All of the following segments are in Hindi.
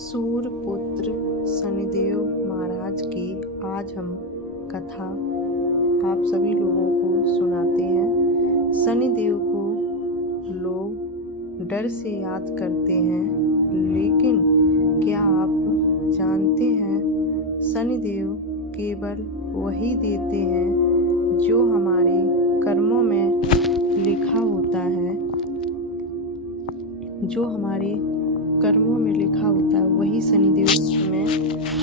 सूर्यपुत्र शनिदेव महाराज की आज हम कथा आप सभी लोगों को सुनाते हैं। शनिदेव को लोग डर से याद करते हैं, लेकिन क्या आप जानते हैं शनिदेव केवल वही देते हैं जो हमारे कर्मों में लिखा होता है। जो हमारे कर्मों में लिखा होता है वही शनिदेव हमें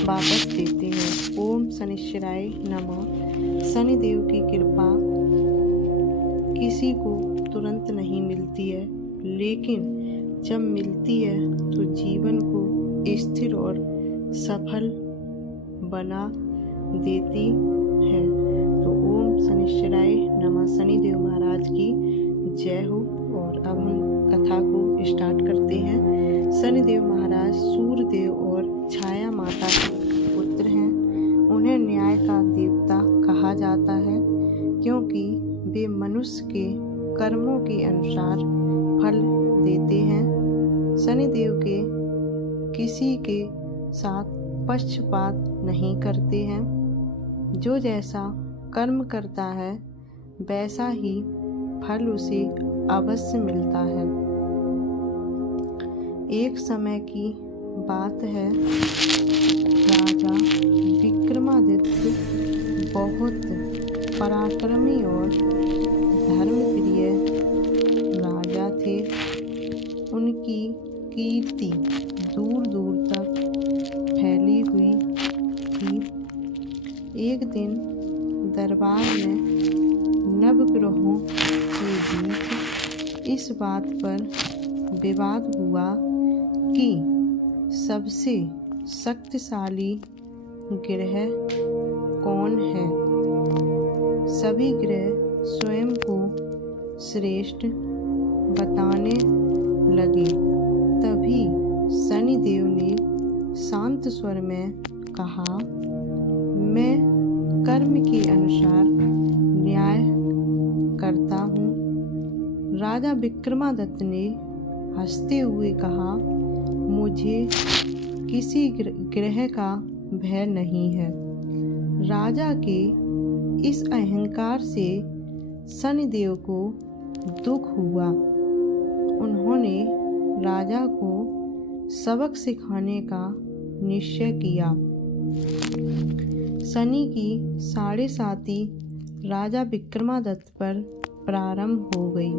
वापस देते हैं। ओम शनिश्चराय नमः। शनिदेव की कृपा किसी को तुरंत नहीं मिलती है, लेकिन जब मिलती है तो जीवन को स्थिर और सफल बना देती है। तो ओम शनिश्चराय नमः। शनिदेव महाराज की जय हो। और अब हम कथा को स्टार्ट करते हैं। शनिदेव महाराज सूर्यदेव और छाया माता के पुत्र हैं। उन्हें न्याय का देवता कहा जाता है, क्योंकि वे मनुष्य के कर्मों के अनुसार फल देते हैं। शनिदेव के किसी के साथ पक्षपात नहीं करते हैं। जो जैसा कर्म करता है वैसा ही फल उसे अवश्य मिलता है। एक समय की बात है, राजा विक्रमादित्य बहुत पराक्रमी और धर्मप्रिय राजा थे। उनकी कीर्ति दूर दूर तक फैली हुई थी। एक दिन दरबार में नवग्रहों के बीच इस बात पर विवाद हुआ कि सबसे शक्तिशाली ग्रह कौन है। सभी ग्रह स्वयं को श्रेष्ठ बताने लगे। तभी शनिदेव ने शांत स्वर में कहा, मैं कर्म के अनुसार न्याय करता हूँ। राजा विक्रमादित्य ने हंसते हुए कहा, मुझे किसी ग्रह का भय नहीं है। राजा के इस अहंकार से शनिदेव को दुख हुआ। उन्होंने राजा को सबक सिखाने का निश्चय किया। शनि की 7.5 राजा विक्रमादित्य पर प्रारंभ हो गई।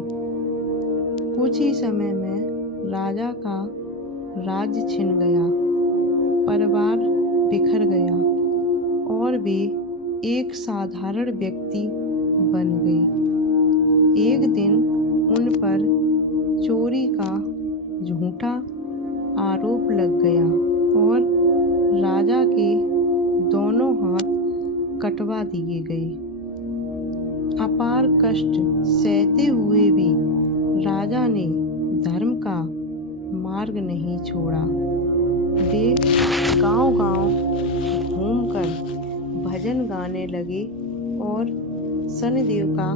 कुछ ही समय में राजा का राज्य छिन गया, परिवार बिखर गया और वे एक साधारण व्यक्ति बन गए। एक दिन उन पर चोरी का झूठा आरोप लग गया और राजा के दोनों हाथ कटवा दिए गए। अपार कष्ट सहते हुए भी राजा ने धर्म का मार्ग नहीं छोड़ा। वे गांव-गांव घूमकर भजन गाने लगे और शनिदेव का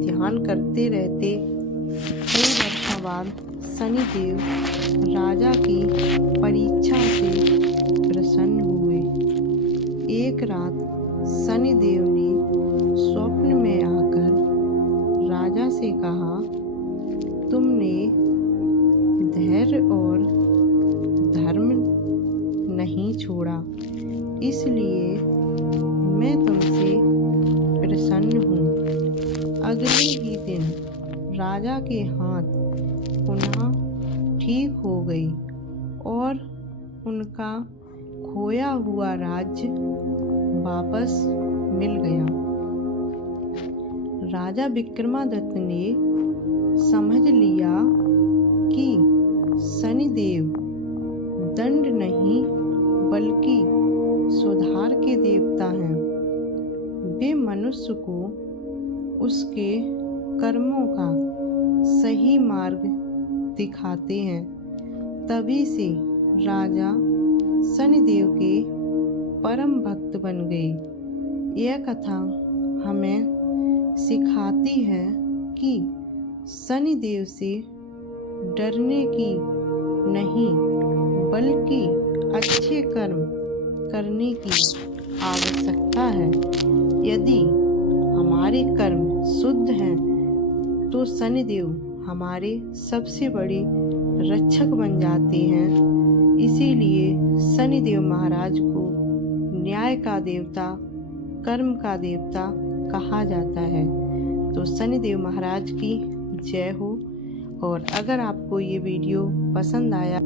ध्यान करते रहते। कई वर्षों बाद शनिदेव राजा की परीक्षा से प्रसन्न हुए। एक रात शनिदेव ने स्वप्न में आकर राजा से कहा, तुमने धैर्य और धर्म नहीं छोड़ा, इसलिए मैं तुमसे प्रसन्न हूँ। अगले ही दिन राजा के हाथ पुनः ठीक हो गई और उनका खोया हुआ राज्य वापस मिल गया। राजा विक्रमादित्य ने समझ लिया कि शनिदेव दंड नहीं बल्कि सुधार के देवता हैं। वे मनुष्य को उसके कर्मों का सही मार्ग दिखाते हैं। तभी से राजा शनिदेव के परम भक्त बन गए। यह कथा हमें सिखाती है कि शनिदेव से डरने की नहीं बल्कि अच्छे कर्म करने की आवश्यकता है। यदि हमारे कर्म शुद्ध हैं तो शनिदेव हमारे सबसे बड़े रक्षक बन जाते हैं। इसीलिए शनिदेव महाराज को न्याय का देवता, कर्म का देवता कहा जाता है। तो शनिदेव महाराज की जय हो। और अगर आपको ये वीडियो पसंद आया